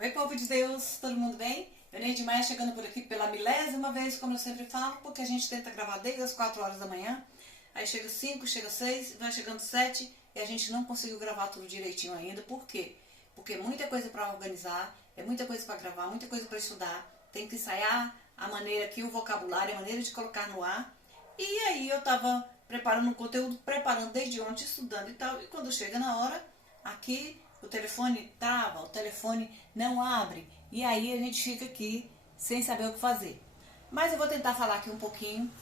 Oi, povo de Deus, todo mundo bem? Eu, Neide Maia, chegando por aqui pela milésima vez, como eu sempre falo, porque a gente tenta gravar desde as 4 horas da manhã, aí chega 5, chega 6, vai chegando 7 e a gente não conseguiu gravar tudo direitinho ainda. Por quê? Porque é muita coisa para organizar, é muita coisa para gravar, muita coisa para estudar, tem que ensaiar a maneira aqui, o vocabulário, a maneira de colocar no ar. E aí eu tava preparando o conteúdo, preparando desde ontem, estudando e tal, e quando chega na hora, aqui o telefone trava, o telefone não abre, e aí a gente fica aqui sem saber o que fazer. Mas eu vou tentar falar aqui um pouquinho.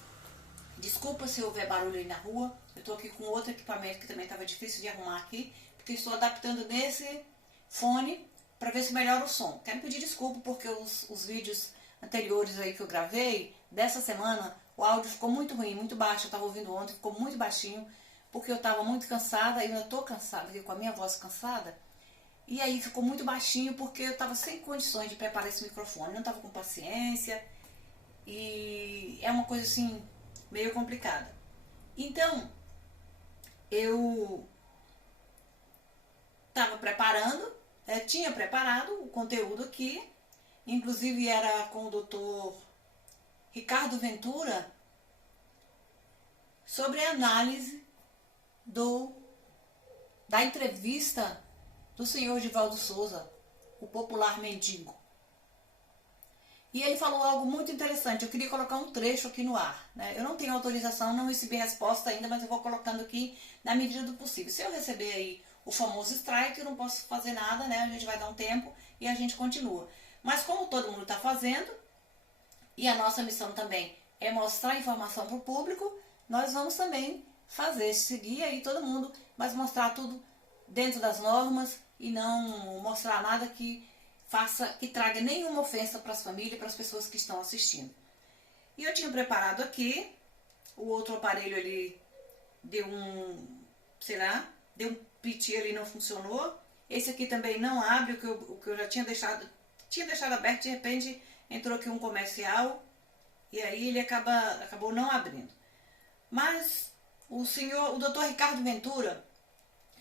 Desculpa se houver barulho aí na rua, eu estou aqui com outro equipamento que também estava difícil de arrumar aqui, porque estou adaptando nesse fone para ver se melhora o som. Quero pedir desculpa porque os vídeos anteriores aí que eu gravei, dessa semana, o áudio ficou muito ruim, muito baixo. Eu estava ouvindo ontem, ficou muito baixinho, porque eu estava muito cansada, e eu ainda estou cansada, com a minha voz cansada. E aí ficou muito baixinho porque eu estava sem condições de preparar esse microfone, não estava com paciência, e é uma coisa assim, meio complicada. Então, eu estava preparando, tinha preparado o conteúdo aqui, inclusive era com o doutor Ricardo Ventura, sobre a análise da entrevista do senhor Givaldo Souza, o popular mendigo. E ele falou algo muito interessante. Eu queria colocar um trecho aqui no ar, né? Eu não tenho autorização, não recebi resposta ainda, mas eu vou colocando aqui na medida do possível. Se eu receber aí o famoso strike, eu não posso fazer nada, né? A gente vai dar um tempo e a gente continua. Mas como todo mundo está fazendo, e a nossa missão também é mostrar informação para o público, nós vamos também fazer, seguir aí todo mundo, mas mostrar tudo dentro das normas e não mostrar nada que traga nenhuma ofensa para as famílias e para as pessoas que estão assistindo. E eu tinha preparado aqui, o outro aparelho ali deu deu um piti ali, não funcionou. Esse aqui também não abre, o que eu já tinha deixado aberto, de repente entrou aqui um comercial e aí ele acabou não abrindo. Mas o doutor Ricardo Ventura,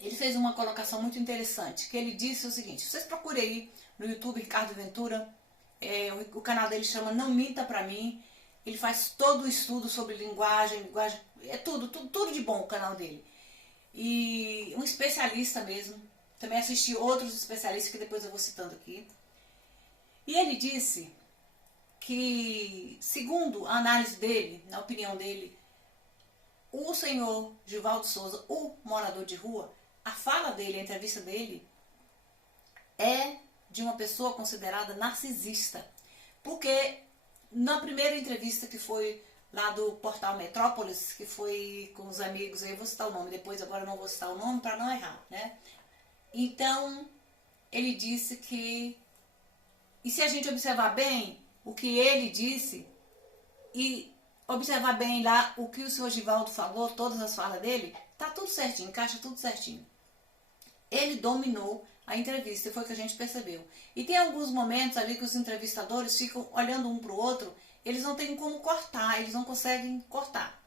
ele fez uma colocação muito interessante, que ele disse o seguinte: vocês procurem aí no YouTube Ricardo Ventura, o canal dele chama Não Minta Pra Mim, ele faz todo o estudo sobre linguagem, é tudo de bom o canal dele. E um especialista mesmo, também assisti outros especialistas que depois eu vou citando aqui. E ele disse que, segundo a análise dele, na opinião dele, o senhor Givaldo Souza, o morador de rua, a fala dele, a entrevista dele, é de uma pessoa considerada narcisista. Porque na primeira entrevista, que foi lá do portal Metrópolis, que foi com os amigos, aí eu vou citar o nome depois, agora eu não vou citar o nome para não errar, né? Então, ele disse que, e se a gente observar bem o que ele disse, e observar bem lá o que o senhor Givaldo falou, todas as falas dele, tá tudo certinho, encaixa tudo certinho. Ele dominou a entrevista, foi o que a gente percebeu. E tem alguns momentos ali que os entrevistadores ficam olhando um para o outro, eles não têm como cortar, eles não conseguem cortar.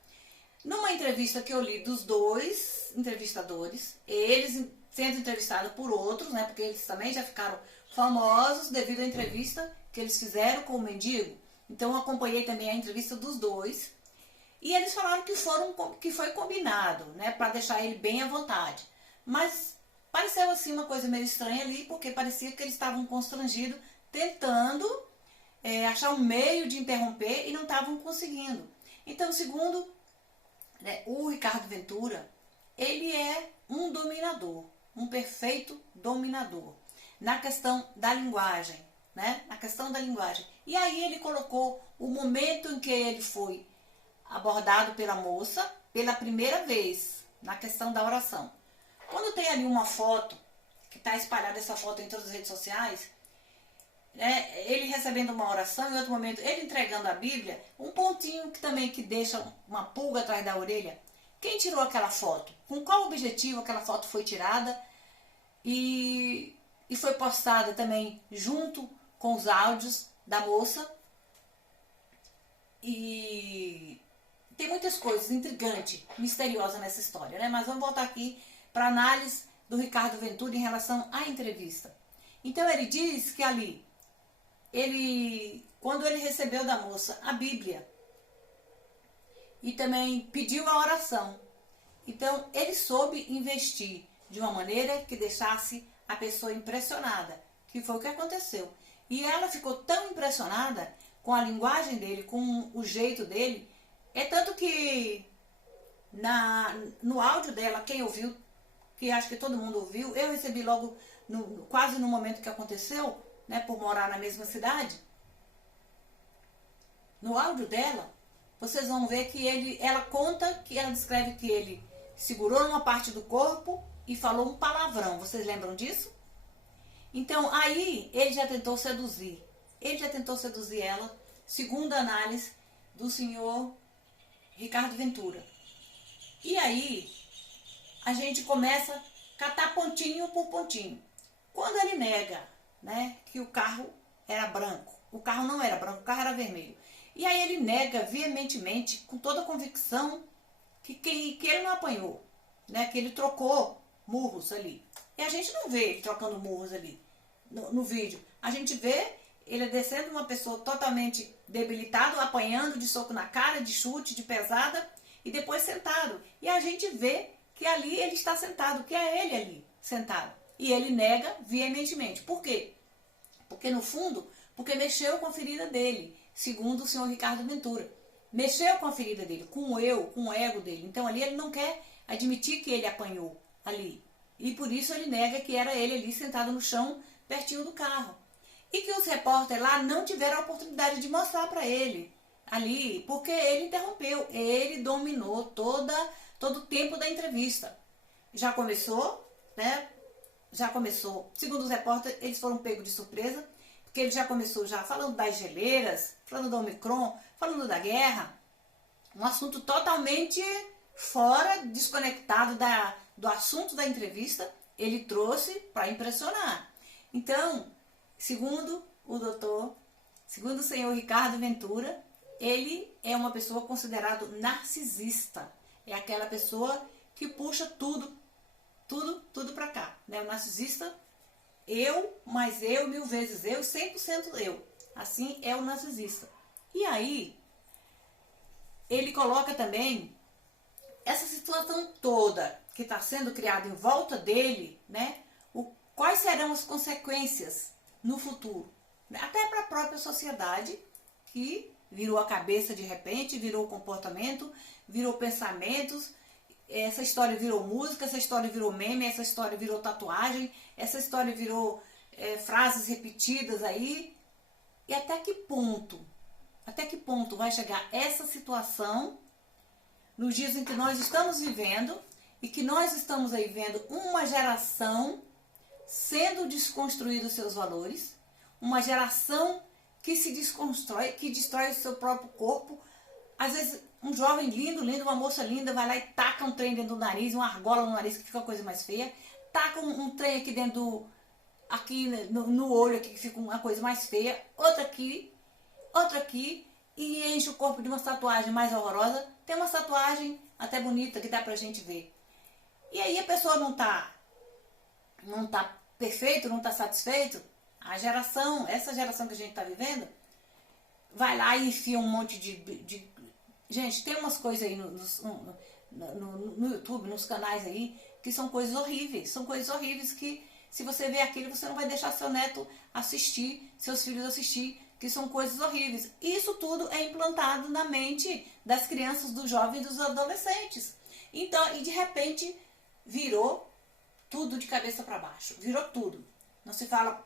Numa entrevista que eu li dos dois entrevistadores, eles sendo entrevistados por outros, né, porque eles também já ficaram famosos devido à entrevista que eles fizeram com o mendigo. Então eu acompanhei também a entrevista dos dois, e eles falaram que foi combinado, né, para deixar ele bem à vontade. Mas pareceu assim uma coisa meio estranha ali, porque parecia que eles estavam constrangidos, tentando achar um meio de interromper e não estavam conseguindo. Então, segundo, né, o Ricardo Ventura, ele é um dominador, um perfeito dominador na questão da linguagem, né? Na questão da linguagem. E aí ele colocou o momento em que ele foi abordado pela moça pela primeira vez, na questão da oração. Quando tem ali uma foto, que está espalhada essa foto em todas as redes sociais, né, ele recebendo uma oração, em outro momento ele entregando a Bíblia, um pontinho que deixa uma pulga atrás da orelha. Quem tirou aquela foto? Com qual objetivo aquela foto foi tirada? E foi postada também junto com os áudios da moça. E tem muitas coisas intrigantes, misteriosas nessa história, né? Mas vamos voltar aqui para a análise do Ricardo Ventura em relação à entrevista. Então ele diz que ali, quando ele recebeu da moça a Bíblia e também pediu a oração, então ele soube investir de uma maneira que deixasse a pessoa impressionada, que foi o que aconteceu. E ela ficou tão impressionada com a linguagem dele, com o jeito dele, é tanto que no áudio dela, quem ouviu, que acho que todo mundo ouviu, eu recebi logo, quase no momento que aconteceu, né, por morar na mesma cidade. No áudio dela, vocês vão ver que ela conta, que ela descreve que ele segurou numa parte do corpo e falou um palavrão. Vocês lembram disso? Então, aí, ele já tentou seduzir. Ele já tentou seduzir ela, segundo a análise do senhor Ricardo Ventura. E aí, a gente começa a catar pontinho por pontinho. Quando ele nega, né, que o carro era branco. O carro não era branco, o carro era vermelho. E aí ele nega veementemente, com toda a convicção, que ele não apanhou, né, que ele trocou murros ali. E a gente não vê ele trocando murros ali no vídeo. A gente vê ele descendo uma pessoa totalmente debilitada, apanhando de soco na cara, de chute, de pesada, e depois sentado. E a gente vê que ali ele está sentado, que é ele ali sentado. E ele nega veementemente. Por quê? Porque no fundo, porque mexeu com a ferida dele, segundo o senhor Ricardo Ventura. Mexeu com a ferida dele, com o eu, com o ego dele. Então ali ele não quer admitir que ele apanhou ali. E por isso ele nega que era ele ali sentado no chão, pertinho do carro. E que os repórteres lá não tiveram a oportunidade de mostrar para ele ali, porque ele interrompeu, ele dominou todo o tempo da entrevista. Já começou, né? Já começou, segundo os repórteres, eles foram pegos de surpresa, porque ele já começou já falando das geleiras, falando da Omicron, falando da guerra, um assunto totalmente fora, desconectado do assunto da entrevista, ele trouxe para impressionar. Então, segundo o senhor Ricardo Ventura, ele é uma pessoa considerada narcisista. É aquela pessoa que puxa tudo para cá, né? O narcisista, mais eu, 1000 vezes eu, 100% eu. Assim é o narcisista. E aí, ele coloca também essa situação toda que está sendo criada em volta dele, né? Quais serão as consequências no futuro? Até para a própria sociedade, que virou a cabeça de repente, virou comportamento, virou pensamentos. Essa história virou música, essa história virou meme, essa história virou tatuagem, essa história virou frases repetidas aí. E até que ponto vai chegar essa situação nos dias em que nós estamos vivendo e que nós estamos aí vendo uma geração sendo desconstruídos seus valores, uma geração que se desconstrói, que destrói o seu próprio corpo. Às vezes um jovem lindo, uma moça linda vai lá e taca um trem dentro do nariz, uma argola no nariz que fica a coisa mais feia, taca um trem aqui dentro aqui no olho aqui que fica uma coisa mais feia, outra aqui e enche o corpo de uma tatuagem mais horrorosa. Tem uma tatuagem até bonita que dá pra gente ver. E aí a pessoa não tá perfeito, não tá satisfeito. Essa geração que a gente tá vivendo, vai lá e enfia um monte de... Gente, tem umas coisas aí no YouTube, nos canais aí, que são coisas horríveis que se você ver aquilo, você não vai deixar seu neto assistir, seus filhos assistir, que são coisas horríveis. Isso tudo é implantado na mente das crianças, dos jovens e dos adolescentes. Então, e de repente, virou tudo de cabeça para baixo. Virou tudo.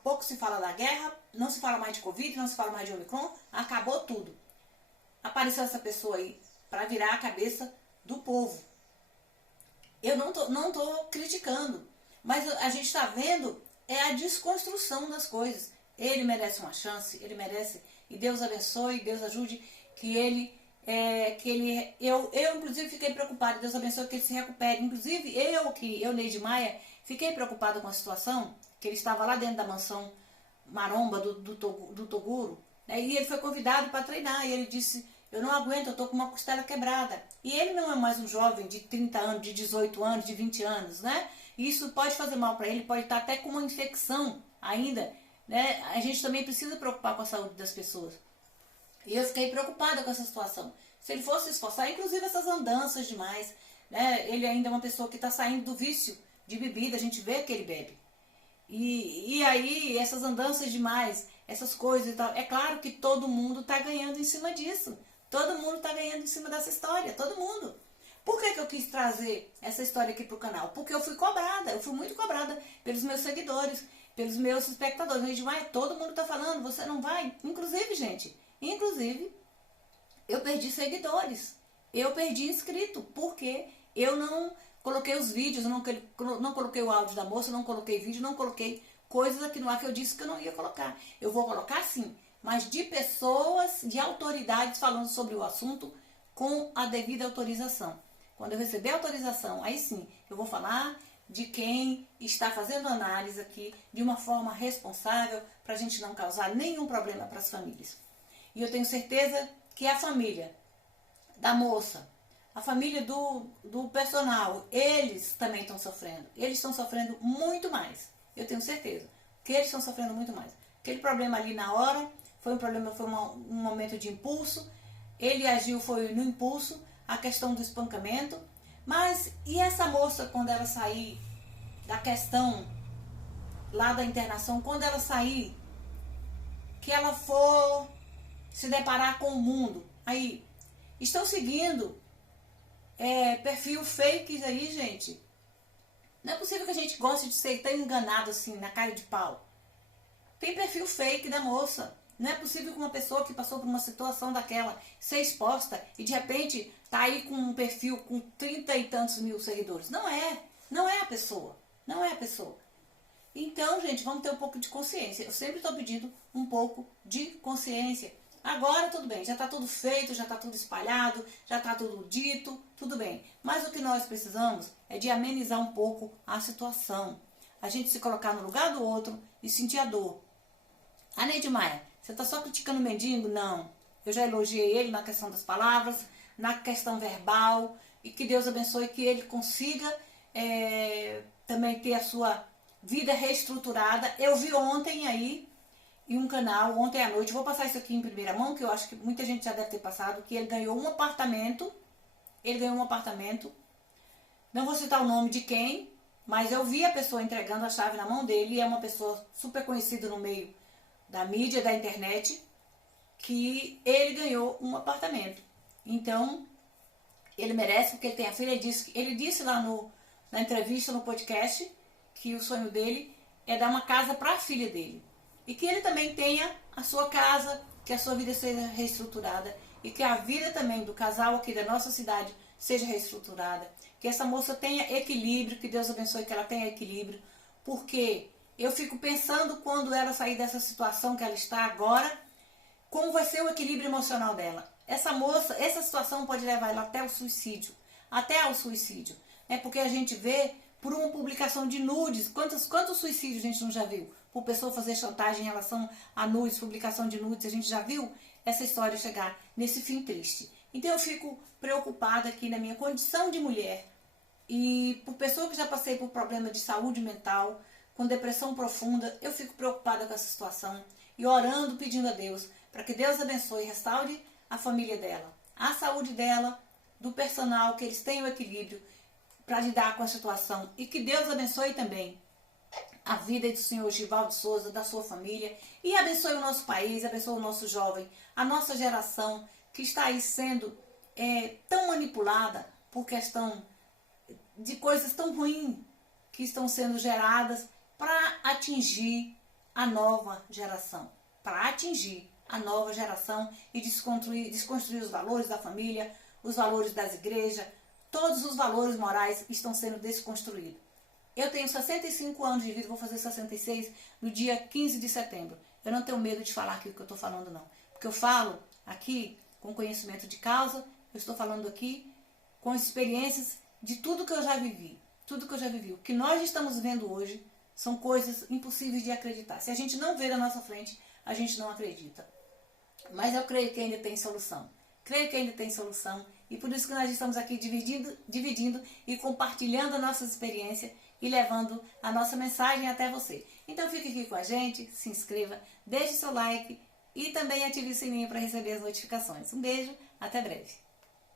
Pouco se fala da guerra, não se fala mais de Covid, não se fala mais de Omicron, acabou tudo. Apareceu essa pessoa aí para virar a cabeça do povo. Eu não tô criticando, mas a gente está vendo a desconstrução das coisas. Ele merece uma chance, ele merece, e Deus abençoe, Deus ajude, eu inclusive fiquei preocupada, Deus abençoe que ele se recupere. Inclusive eu Neide Maia, fiquei preocupada com a situação, que ele estava lá dentro da mansão maromba do Toguro, né, e ele foi convidado para treinar, e ele disse, eu não aguento, eu estou com uma costela quebrada. E ele não é mais um jovem de 30 anos, de 18 anos, de 20 anos, né? E isso pode fazer mal para ele, pode estar até com uma infecção ainda, né, a gente também precisa preocupar com a saúde das pessoas. E eu fiquei preocupada com essa situação. Se ele fosse se esforçar, inclusive essas andanças demais, né, ele ainda é uma pessoa que está saindo do vício de bebida, a gente vê que ele bebe. E aí, essas andanças demais, essas coisas e tal, é claro que todo mundo está ganhando em cima disso. Todo mundo está ganhando em cima dessa história, todo mundo. Por que eu quis trazer essa história aqui pro canal? Porque eu fui cobrada, eu fui muito cobrada pelos meus seguidores, pelos meus espectadores. Eu disse, todo mundo está falando, você não vai? Inclusive, gente, eu perdi seguidores, eu perdi inscrito, porque eu não coloquei os vídeos, não coloquei o áudio da moça, não coloquei vídeo, não coloquei coisas aqui no ar que eu disse que eu não ia colocar. Eu vou colocar sim, mas de pessoas, de autoridades falando sobre o assunto com a devida autorização. Quando eu receber autorização, aí sim, eu vou falar de quem está fazendo análise aqui de uma forma responsável para a gente não causar nenhum problema para as famílias. E eu tenho certeza que a família da moça, a família do personal, eles também estão sofrendo. Eles estão sofrendo muito mais. Eu tenho certeza que eles estão sofrendo muito mais. Aquele problema ali na hora foi um momento de impulso. Ele agiu, foi no impulso, a questão do espancamento. Mas e essa moça, quando ela sair da questão lá da internação, quando ela sair, que ela for se deparar com o mundo, aí estão seguindo perfil fakes aí, gente. Não é possível que a gente goste de ser tão enganado assim, na cara de pau. Tem perfil fake da moça. Não é possível que uma pessoa que passou por uma situação daquela ser exposta e de repente tá aí com um perfil com 30 e tantos mil seguidores. Não é a pessoa. Não é a pessoa. Então, gente, vamos ter um pouco de consciência. Eu sempre estou pedindo um pouco de consciência. Agora tudo bem, já está tudo feito, já está tudo espalhado, já está tudo dito, tudo bem. Mas o que nós precisamos é de amenizar um pouco a situação. A gente se colocar no lugar do outro e sentir a dor. Ah, Neide Maia, você está só criticando o mendigo? Não. Eu já elogiei ele na questão das palavras, na questão verbal, e que Deus abençoe que ele consiga também ter a sua vida reestruturada. Eu vi ontem aí, em um canal, ontem à noite, vou passar isso aqui em primeira mão, que eu acho que muita gente já deve ter passado, que ele ganhou um apartamento, não vou citar o nome de quem, mas eu vi a pessoa entregando a chave na mão dele, e é uma pessoa super conhecida no meio da mídia, da internet, que ele ganhou um apartamento. Então, ele merece, porque ele tem a filha, ele disse lá na entrevista, no podcast, que o sonho dele é dar uma casa para a filha dele. E que ele também tenha a sua casa, que a sua vida seja reestruturada e que a vida também do casal aqui da nossa cidade seja reestruturada. Que essa moça tenha equilíbrio, que Deus abençoe que ela tenha equilíbrio, porque eu fico pensando quando ela sair dessa situação que ela está agora, como vai ser o equilíbrio emocional dela. Essa moça, essa situação pode levar ela até ao suicídio, porque a gente vê por uma publicação de nudes, quantos suicídios a gente não já viu? Por pessoa fazer chantagem em relação a nudes, publicação de nudes, a gente já viu essa história chegar nesse fim triste. Então eu fico preocupada aqui na minha condição de mulher e por pessoa que já passei por problema de saúde mental, com depressão profunda, eu fico preocupada com essa situação e orando, pedindo a Deus para que Deus abençoe e restaure a família dela, a saúde dela, do personal, que eles tenham equilíbrio para lidar com a situação e que Deus abençoe também a vida do senhor Givaldo Souza, da sua família, e abençoe o nosso país, abençoe o nosso jovem, a nossa geração que está aí sendo tão manipulada por questão de coisas tão ruins que estão sendo geradas para atingir a nova geração, e desconstruir os valores da família, os valores das igrejas, todos os valores morais estão sendo desconstruídos. Eu tenho 65 anos de vida, vou fazer 66 no dia 15 de setembro. Eu não tenho medo de falar aqui o que eu estou falando, não. Porque eu falo aqui com conhecimento de causa, eu estou falando aqui com experiências de tudo que eu já vivi. O que nós estamos vendo hoje são coisas impossíveis de acreditar. Se a gente não vê na nossa frente, a gente não acredita. Mas eu creio que ainda tem solução. E por isso que nós estamos aqui dividindo e compartilhando a nossa experiência e levando a nossa mensagem até você. Então fique aqui com a gente, se inscreva, deixe seu like e também ative o sininho para receber as notificações. Um beijo, até breve.